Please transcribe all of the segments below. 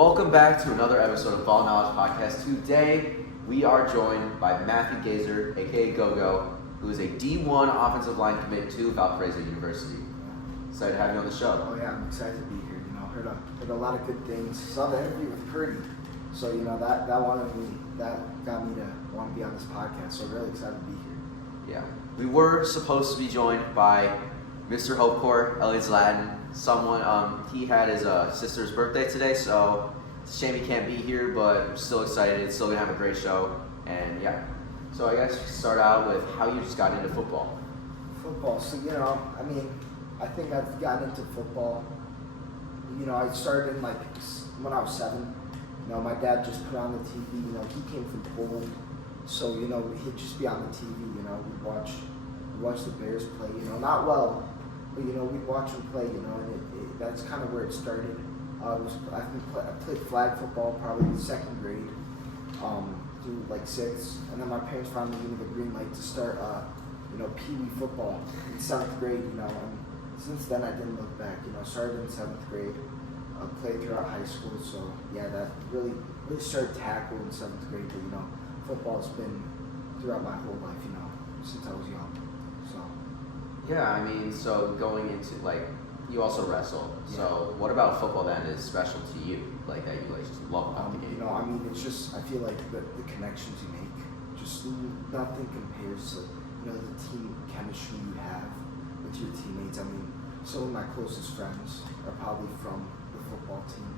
Welcome back to another episode of Ball Knowledge Podcast. Today, we are joined by Mathew Gaisor, aka GoGo, who is a D1 offensive line commit to Valparaiso University. Excited to have you on the show. Oh yeah, I'm excited to be here. Heard a lot of good things. Saw the interview with Purdy, so that got me to want to be on this podcast. So really excited to be here. Yeah, we were supposed to be joined by Mr. Hope Corps, Elliot's Latin. He had his sister's birthday today, so it's a shame he can't be here, but I'm still excited. Still gonna have a great show, and yeah. So I guess we start out with how you just got into football. Football. So I think I've gotten into football. I started when I was 7. My dad just put on the TV. He came from Poland, so he'd just be on the TV. We'd watch the Bears play. Not well, but we'd watch them play. And that's kind of where it started. I played flag football probably in 2nd grade through 6th, and then my parents finally gave me the green light to start Pee Wee football in 7th grade. And since then I didn't look back. Started in 7th grade, played throughout high school. So yeah, that really started tackle in 7th grade. But football's been throughout my whole life. Since I was young. So yeah, so going into you also wrestle. Yeah. So what about football then is special to you? That you just love about the game? It's just I feel like the connections you make, just nothing compares to the team chemistry you have with your teammates. Some of my closest friends are probably from the football team.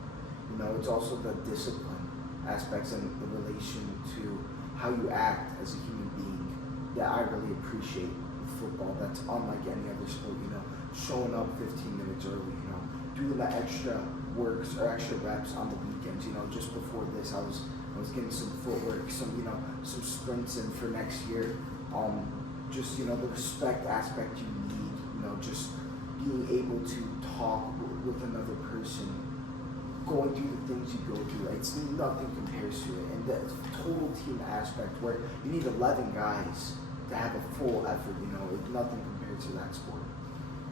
It's also the discipline aspects and the relation to how you act as a human being that I really appreciate with football. That's unlike any other sport. Showing up 15 minutes early. Doing the extra works or extra reps on the weekends. Just before this, I was getting some footwork, some sprints in for next year. Just the respect aspect you need. Just being able to talk with another person, going through the things you go through. It's nothing compares to it. And the total team aspect where you need 11 guys to have a full effort. Nothing compared to that sport.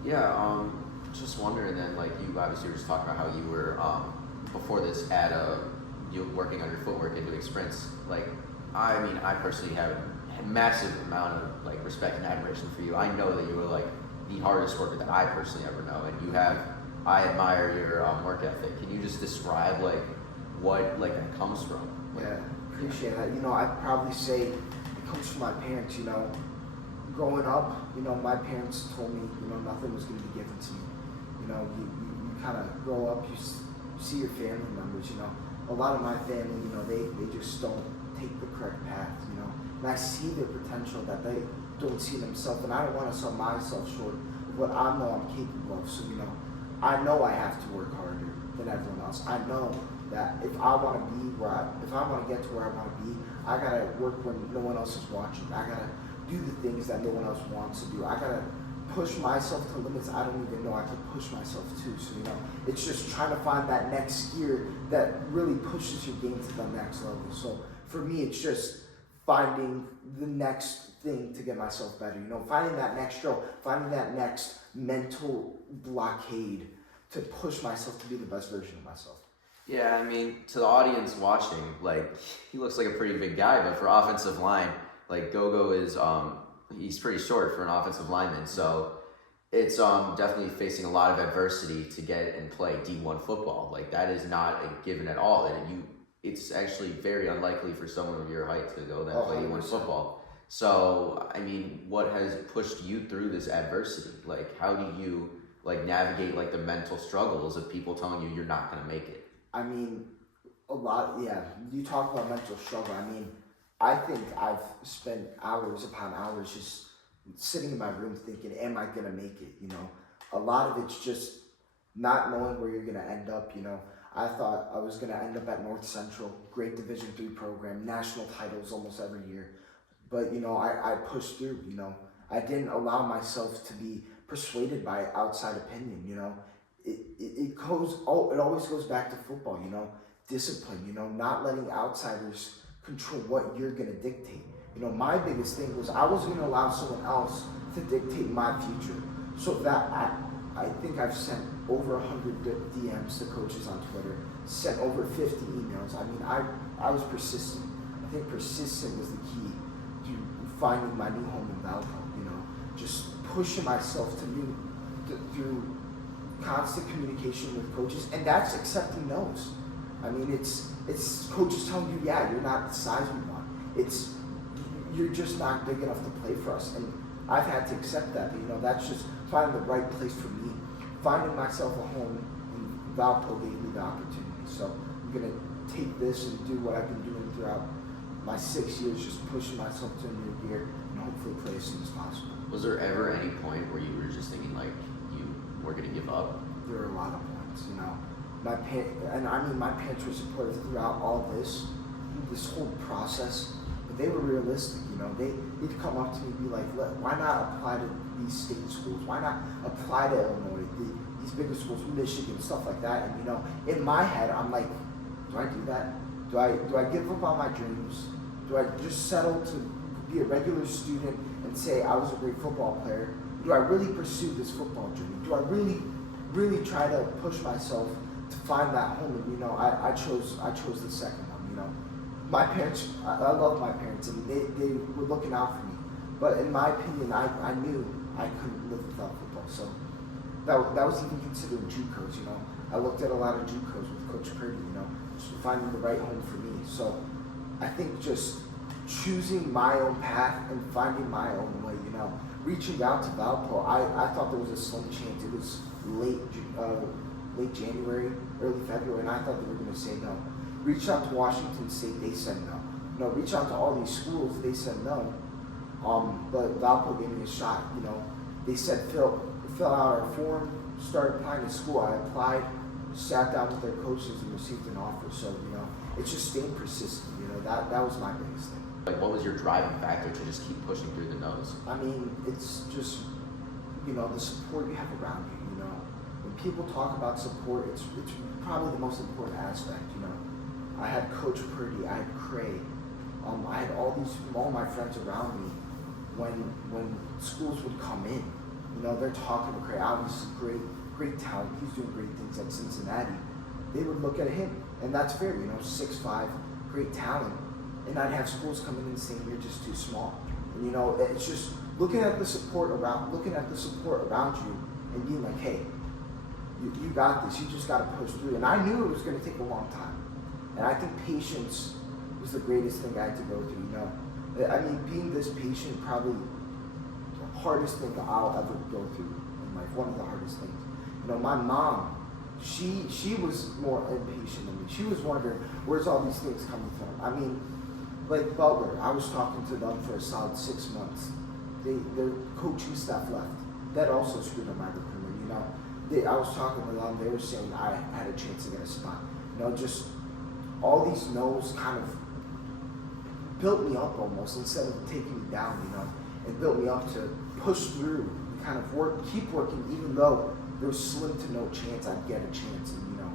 Yeah, just wondering then, you obviously were just talking about how you were, before this you were working on your footwork and doing sprints. I personally have a massive amount of, respect and admiration for you. I know that you were, the hardest worker that I personally ever know, and I admire your work ethic. Can you just describe, what, that comes from? Yeah, appreciate that. I'd probably say it comes from my parents, Growing up, my parents told me, nothing was going to be given to you. You kind of grow up, you see your family members, A lot of my family, they just don't take the correct path, And I see their potential that they don't see themselves, and I don't want to sell myself short of what I know I'm capable of. So, I know I have to work harder than everyone else. I know that if I want to get to where I want to be, I gotta work when no one else is watching. I gotta do the things that no one else wants to do. I gotta push myself to limits I don't even know I can push myself to. So, it's just trying to find that next gear that really pushes your game to the next level. So for me, it's just finding the next thing to get myself better. Finding that next stroke, finding that next mental blockade to push myself to be the best version of myself. Yeah, to the audience watching, he looks like a pretty big guy, but for offensive line, GoGo is, he's pretty short for an offensive lineman, so it's definitely facing a lot of adversity to get and play D1 football. That is not a given at all, and it's actually very unlikely for someone of your height to go then play D1 football. So, what has pushed you through this adversity? How do you, navigate, the mental struggles of people telling you you're not going to make it? A lot, yeah. You talk about mental struggle. I think I've spent hours upon hours just sitting in my room thinking, am I going to make it? A lot of it's just not knowing where you're going to end up. I thought I was going to end up at North Central, great Division III program, national titles almost every year. But, I pushed through, I didn't allow myself to be persuaded by outside opinion, It always goes back to football, discipline, not letting outsiders control what you're going to dictate. My biggest thing was I was going to allow someone else to dictate my future. So that I think I've sent over 100 DMs to coaches on Twitter sent over 50 emails. I mean, I was persistent. I think persistent was the key to finding my new home in Valpo, you know, just pushing myself through constant communication with coaches, and that's accepting no's. I mean, it's coaches telling you, yeah, you're not the size we want. You're just not big enough to play for us, and I've had to accept that. You know, that's just finding the right place for me. Finding myself a home in Valpo gave me the opportunity. So I'm gonna take this and do what I've been doing throughout my 6 years, just pushing myself to a new gear and hopefully play as soon as possible. Was there ever any point where you were just thinking like you were gonna give up? There were a lot of points, you know. My parents were supportive throughout all this whole process, but they were realistic, you know. They'd come up to me and be like, why not apply to these state schools? Why not apply to Illinois, these bigger schools, Michigan, stuff like that? And, you know, in my head, I'm like, do I do that? Do I give up on my dreams? Do I just settle to be a regular student and say I was a great football player? Do I really pursue this football dream? Do I really try to push myself to find that home? And, you know, I chose the second one, you know. My parents, I love my parents, and they were looking out for me. But in my opinion, I knew I couldn't live without football. So that was even considering JUCOs, you know. I looked at a lot of JUCOs with Coach Purdy, you know, just finding the right home for me. So I think just choosing my own path and finding my own way, you know. Reaching out to Valpo, I thought there was a slim chance. It was late January, early February, and I thought they were going to say no. Reached out to Washington State, they said no. You know, reached out to all these schools, they said no. But Valpo gave me a shot, you know. They said fill out our form, started applying to school. I applied, sat down with their coaches and received an offer. So, you know, it's just staying persistent, you know, that was my biggest thing. Like, what was your driving factor to just keep pushing through the nose? I mean, it's just, you know, the support you have around you, you know. When people talk about support, it's probably the most important aspect, you know. I had Coach Purdy, I had Cray, I had all my friends around me when schools would come in. You know, they're talking to Cray, obviously great talent, he's doing great things at Cincinnati. They would look at him, and that's fair, you know, 6'5", great talent. And I'd have schools coming in saying you're just too small. And, you know, it's just looking at the support around you and being like, hey, you got this. You just got to push through. And I knew it was going to take a long time. And I think patience was the greatest thing I had to go through. You know, I mean, being this patient probably the hardest thing I'll ever go through in life. One of the hardest things. You know, my mom, she was more impatient than me. She was wondering where's all these things coming from. I mean, like Butler, I was talking to them for a solid 6 months. Their coaching staff left. That also screwed up my recruitment. You know, I was talking to them. They were saying I had a chance to get a spot. You know, just all these no's kind of built me up almost instead of taking me down. You know, it built me up to push through, and kind of keep working, even though there was slim to no chance I'd get a chance. And you know,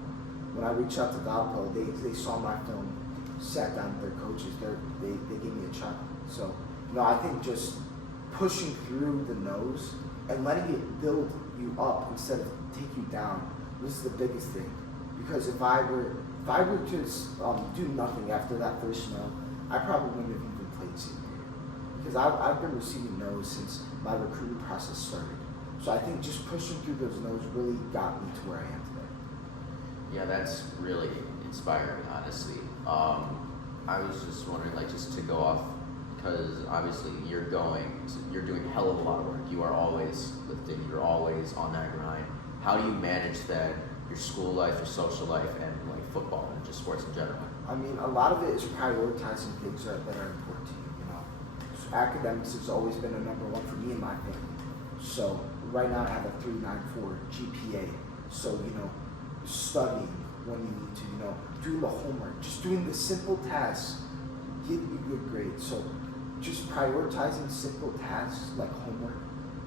when I reached out to Valpo, they saw my film. Sat down with their coaches, they gave me a shot. So, you know, I think just pushing through the no's and letting it build you up instead of take you down was the biggest thing. Because if I were to do nothing after that first no, I probably wouldn't have even played senior year. Because I've been receiving no's since my recruiting process started. So I think just pushing through those no's really got me to where I am today. Yeah, that's really inspiring, honestly. I was just wondering, like, just to go off, because obviously you're doing a hell of a lot of work. You are always lifting, you're always on that grind. How do you manage that, your school life, your social life, and like football and just sports in general? I mean, a lot of it is prioritizing things that are important to you, you know. So academics has always been a number one for me and my family. So right now I have a 3.94 GPA. So, you know, studying when you need to, you know, doing the homework, just doing the simple tasks, give you good grades. So just prioritizing simple tasks like homework,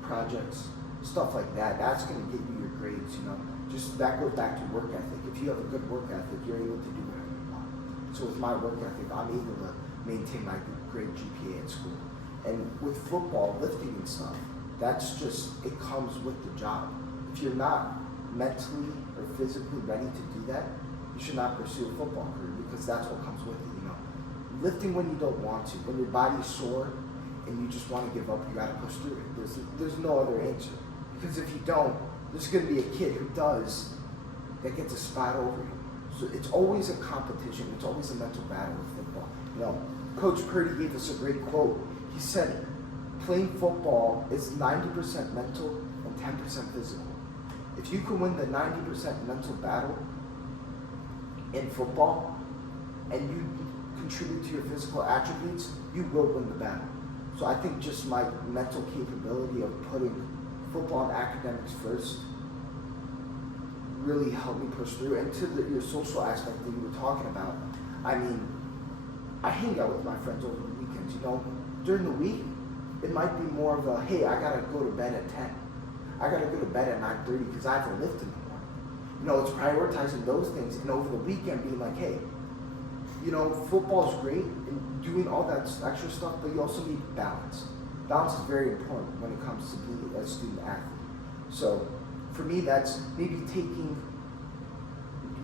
projects, stuff like that, that's going to get you your grades, you know. Just that goes back to work ethic. If you have a good work ethic, you're able to do whatever you want. So with my work ethic, I'm able to maintain my great GPA at school. And with football, lifting and stuff, that's just, it comes with the job. If you're not mentally or physically ready to do that, you should not pursue a football career because that's what comes with it, you know. Lifting when you don't want to, when your body's sore and you just want to give up, you got to push through it. There's no other answer. Because if you don't, there's going to be a kid who does that gets a spot over you. So it's always a competition. It's always a mental battle with football. You know, Coach Purdy gave us a great quote. He said, playing football is 90% mental and 10% physical. If you can win the 90% mental battle in football and you contribute to your physical attributes, you will win the battle. So I think just my mental capability of putting football and academics first really helped me push through. And to your social aspect that you were talking about, I mean, I hang out with my friends over the weekends. You know, during the week, it might be more of a, hey, I gotta go to bed at 10. I gotta go to bed at 9:30 because I have to lift in the morning. You know, it's prioritizing those things, and over the weekend being like, hey, you know, football's great and doing all that extra stuff, but you also need balance. Balance is very important when it comes to being a student athlete. So for me, that's maybe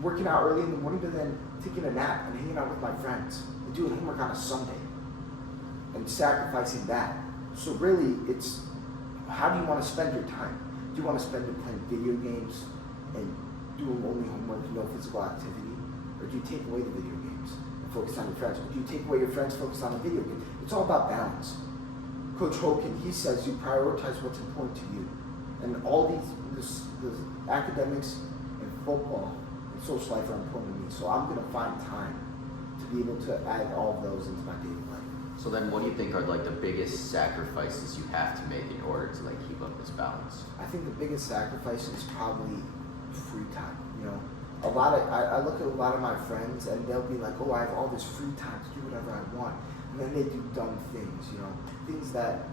working out early in the morning, but then taking a nap and hanging out with my friends and doing homework on a Sunday and sacrificing that. So really, it's how do you want to spend your time? Do you want to spend it playing video games and doing only homework, no physical activity? Or do you take away the video games and focus on your friends? Or do you take away your friends, focus on the video games? It's all about balance. Coach Hogan, he says you prioritize what's important to you. And all these academics and football and social life are important to me. So I'm going to find time to be able to add all of those into my daily life. So then what do you think are like the biggest sacrifices you have to make in order to like keep up this balance? I think the biggest sacrifice is probably free time. You know, I look at a lot of my friends and they'll be like, oh, I have all this free time to do whatever I want. And then they do dumb things, you know, things that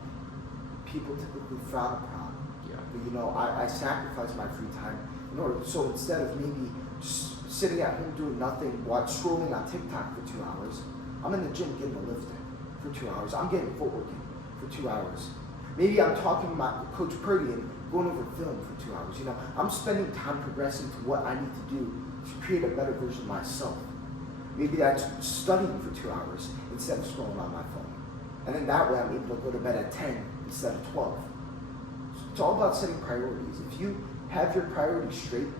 people typically frown upon. Yeah. But, you know, I sacrifice my free time in order, so instead of maybe just sitting at home doing nothing, scrolling on TikTok for 2 hours, I'm in the gym getting a lift in for 2 hours. I'm getting footwork in for 2 hours. Maybe I'm talking to my Coach Purdy and going over film for 2 hours. You know, I'm spending time progressing to what I need to do to create a better version of myself. Maybe that's studying for 2 hours instead of scrolling on my phone. And then that way I'm able to go to bed at 10 instead of 12. So it's all about setting priorities. If you have your priorities straight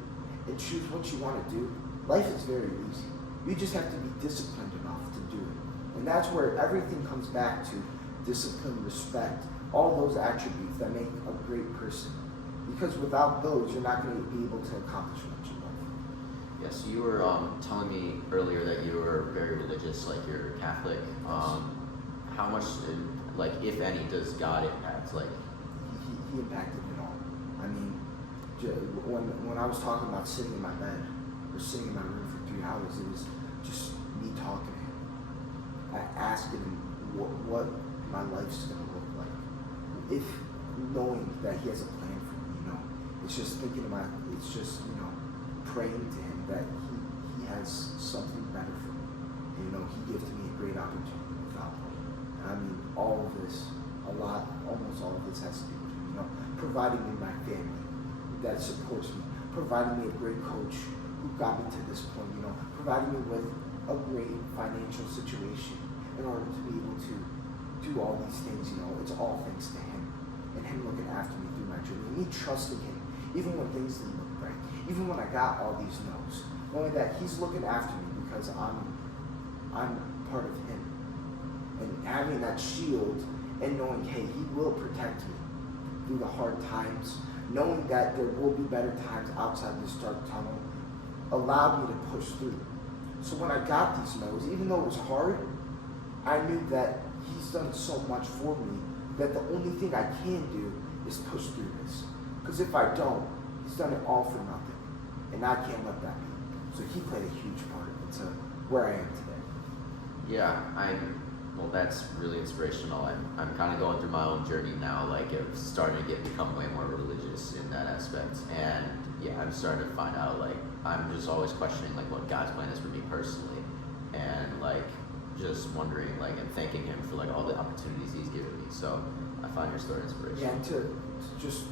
and choose what you want to do, life is very easy. You just have to be disciplined enough to do it. And that's where everything comes back to discipline, respect, all those attributes that make a great person. Because without those, you're not going to be able to accomplish much in life. Yes, you were telling me earlier that you were very religious, like you're Catholic. How much, like, if any, does God impact? Like, he impacted it all. I mean, when I was talking about sitting in my bed or sitting in my room for 3 hours, it was just me talking to him. I asked him what my life's going to look like. If knowing that he has a plan for me, you know, it's just praying to him that he has something better for me. And, you know, he gave to me a great opportunity with Valparaiso. And I mean, almost all of this has to do with him, you know, providing me my family that supports me, providing me a great coach who got me to this point, you know, providing me with a great financial situation in order to be able to do all these things, you know, it's all thanks to him and him looking after me through my journey, and me trusting him, even when things didn't look right, even when I got all these no's, knowing that he's looking after me because I'm part of him, and having that shield and knowing, hey, he will protect me through the hard times, knowing that there will be better times outside this dark tunnel, allowed me to push through. So when I got these no's, even though it was hard, I knew that he's done so much for me that the only thing I can do is push through this. Because if I don't, he's done it all for nothing. And I can't let that be. So he played a huge part into where I am today. yeah, well, that's really inspirational. I'm kind of going through my own journey now, like of starting to become way more religious in that aspect. And yeah, I'm starting to find out, like, I'm just always questioning, like, what God's plan is for me personally. And, like, just wondering, like, and thanking him for, like, all the opportunities he's given me. So I find your story inspirational. Yeah, and to just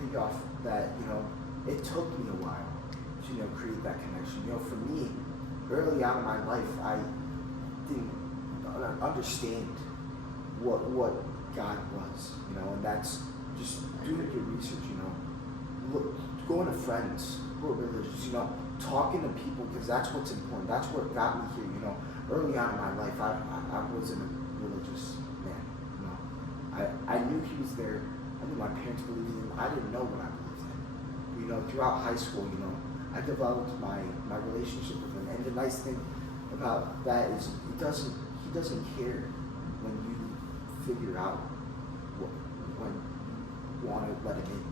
pick off that, you know, it took me a while to to, create that connection. For me, early on in my life, I didn't understand what God was, and that's just doing your research, look, going to friends who are religious, talking to people, because that's what's important. That's what got me here, Early on in my life, I wasn't a religious man, I knew he was there. I knew my parents believed in him. I didn't know what I believed in. Throughout high school, I developed my relationship with him. And the nice thing about that is he doesn't care when you figure out when you want to let him in.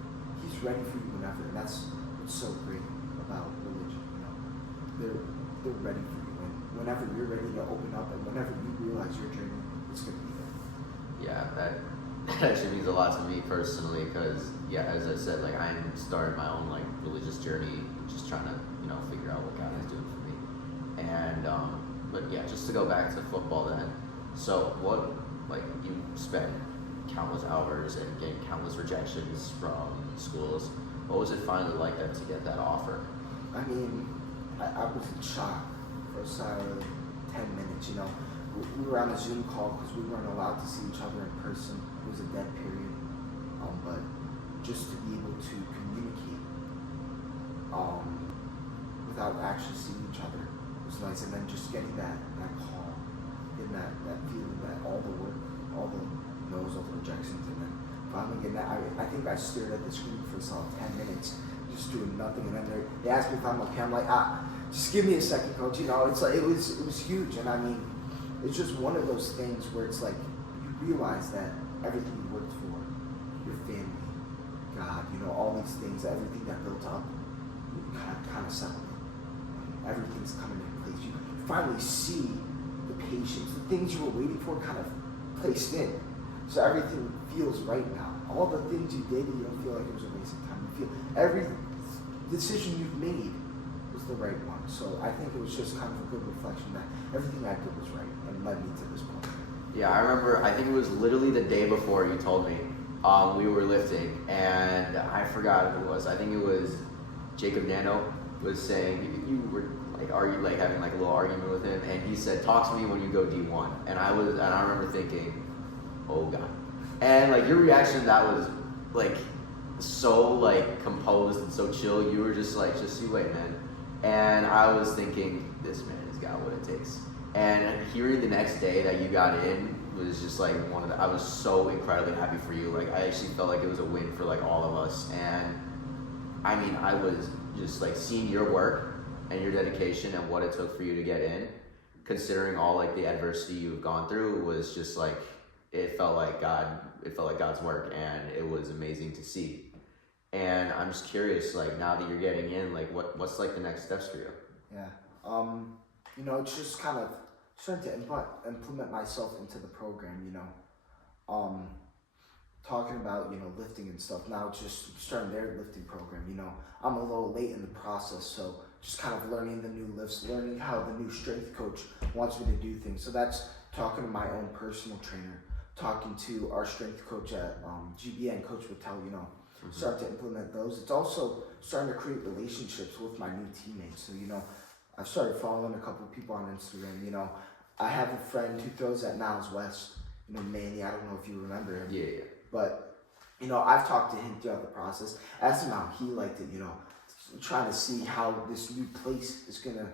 He's ready for you whenever, and that's what's so great about religion. They're ready for you, and whenever you're ready to open up, and whenever you realize your journey, it's gonna be there. Yeah, that actually means a lot to me personally, because as I said, like I'm starting my own like religious journey, just trying to figure out what God is doing for me. And but yeah, just to go back to football then. So what, like, you spent countless hours and getting countless rejections from schools. What was it finally like that to get that offer? I mean, I was in shock for 10 minutes. We were on a Zoom call because we weren't allowed to see each other in person. It was a dead period. But just to be able to communicate without actually seeing each other was nice. And then just getting that call, getting that feeling that all the work, all the no's, all the rejections, and then finally getting that. I think I stared at the screen for a solid 10 minutes, just doing nothing. And then they asked me if I'm okay. I'm like, just give me a second, coach. It's like it was huge. And I mean, it's just one of those things where it's like you realize that everything you worked for, your family, God, all these things, everything that built up, you kind of settled in. Everything's coming in place. You finally see the patience, the things you were waiting for, kind of placed in. So everything feels right now. All the things you did, you don't feel like it was a waste of time. You feel every decision you've made was the right one. So I think it was just kind of a good reflection that everything I did was right and led me to this point. Yeah, I remember, I think it was literally the day before you told me, we were lifting, and I forgot who it was. I think it was Jacob Nano was saying, you were having like a little argument with him, and he said, talk to me when you go D1. And I remember thinking, oh God. And like your reaction to that was like so like composed and so chill. You were just like, just you wait, man. And I was thinking, this man has got what it takes. And hearing the next day that you got in was just like I was so incredibly happy for you. Like I actually felt like it was a win for like all of us. And I mean, I was just like seeing your work and your dedication and what it took for you to get in, considering all like the adversity you've gone through, was just like, it felt like God's work, and it was amazing to see. And I'm just curious, like now that you're getting in, like what's like the next steps for you? Yeah. It's just kind of starting to implement myself into the program, talking about, lifting and stuff. Now it's just starting their lifting program, I'm a little late in the process, so just kind of learning the new lifts, learning how the new strength coach wants me to do things. So that's talking to my own personal trainer, talking to our strength coach at GBN, Coach Patel, start to implement those. It's also starting to create relationships with my new teammates. So, I've started following a couple of people on Instagram. I have a friend who throws at Niles West, Manny. I don't know if you remember him. Yeah. But, I've talked to him throughout the process, asked him how he liked it, trying to see how this new place is going to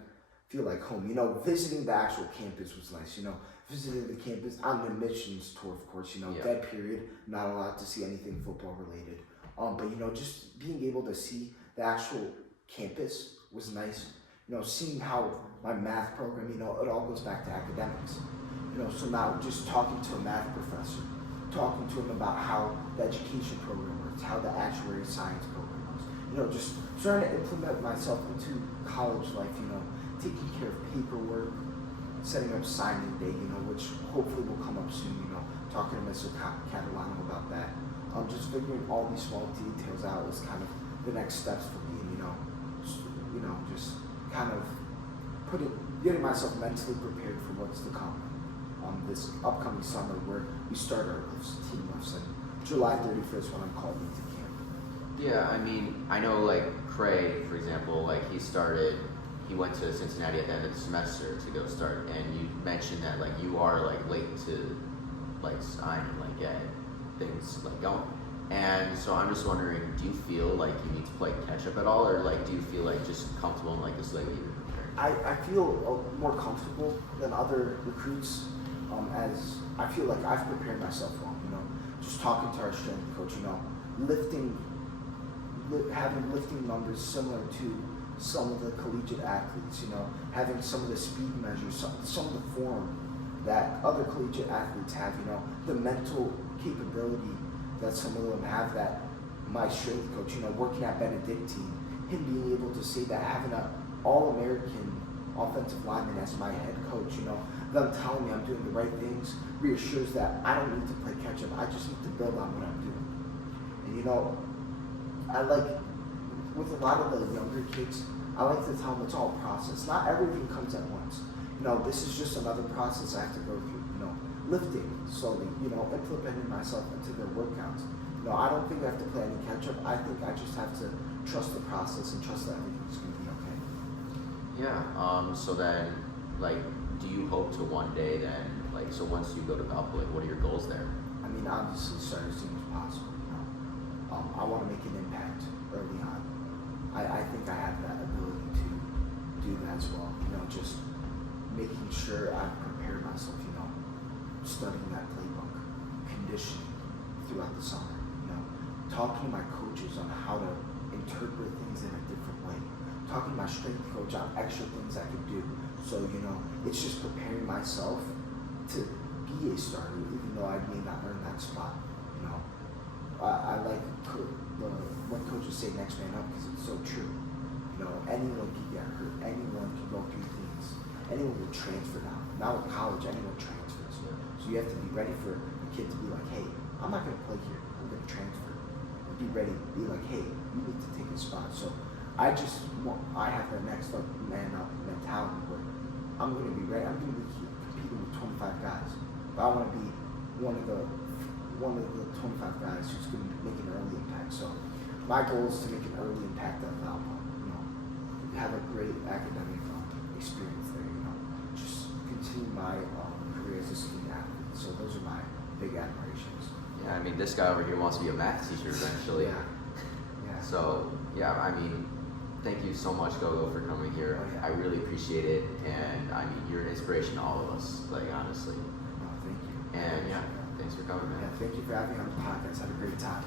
feel like home. Visiting the actual campus was nice, visiting the campus on the admissions tour, of course, dead period, not allowed to see anything football related. But, just being able to see the actual campus was nice. Seeing how my math program, it all goes back to academics. So now just talking to a math professor, talking to him about how the education program works, how the actuary science program works. Just starting to implement myself into college life, taking care of paperwork, setting up signing day, which hopefully will come up soon, talking to Mr. Catalano about that. Just figuring all these small details out is kind of the next steps for me, just kind of getting myself mentally prepared for what's to come this upcoming summer, where we start our team lifts, and July 31st when I'm called into camp. Yeah, I mean, I know like Cray, for example, like he went to Cincinnati at the end of the semester to go start, and you mentioned that like you are like late to like sign and like get things like going. And so I'm just wondering, do you feel like you need to play catch up at all, or like do you feel like just comfortable in like this way that you've been preparing? I feel more comfortable than other recruits, as I feel like I've prepared myself well. You know, just talking to our strength coach. You know, having lifting numbers similar to some of the collegiate athletes. You know, having some of the speed measures, some of the form that other collegiate athletes have. You know, the mental capability that some of them have, that my strength coach, you know, working at Benedictine, him being able to say that, having an All-American offensive lineman as my head coach, you know, them telling me I'm doing the right things, reassures that I don't need to play catch-up. I just need to build on what I'm doing. And, you know, I like, with a lot of the younger kids, I like to tell them it's all a process. Not everything comes at once. You know, this is just another process I have to go through, you know, lifting slowly, you know, implementing myself into their workouts. You know, I don't think I have to play any catch-up. I think I just have to trust the process and trust that everything's going to be okay. Yeah. So then, like, do you hope to one day then, like, so once you go to Valpo, like, what are your goals there? I mean, obviously start as soon as possible, you know. I want to make an impact early on. I think I have that ability to do that as well. You know, just making sure I've prepared myself, you know, studying that playbook, conditioning throughout the summer, you know, talking to my coaches on how to interpret things in a different way, talking to my strength coach on extra things I could do. So, you know, it's just preparing myself to be a starter, even though I may not earn that spot, you know. I like what coaches say, next man up, because it's so true. You know, anyone can get hurt, anyone can go through things, anyone will transfer now. Now in college, anyone transfers. So you have to be ready for a kid to be like, hey, I'm not going to play here, I'm going to transfer. And be ready to be like, hey, you need to take a spot. So I have the next man up mentality where I'm going to be ready. I'm going to be competing with 25 guys, but I want to be one of the 25 guys who's going to make an early impact. So my goal is to make an early impact at Valpo. You know, have a great academic experience there. You know, just continue my career as a student athlete. So those are my big admirations. Yeah, I mean, this guy over here wants to be a math teacher eventually. Yeah. So, yeah, I mean, thank you so much, GoGo, for coming here. Oh, yeah. I really appreciate it, and I mean, you're an inspiration to all of us, like, honestly. No, thank you. And yeah, thanks for coming, man. Yeah, thank you for having me on the podcast. Had a great time.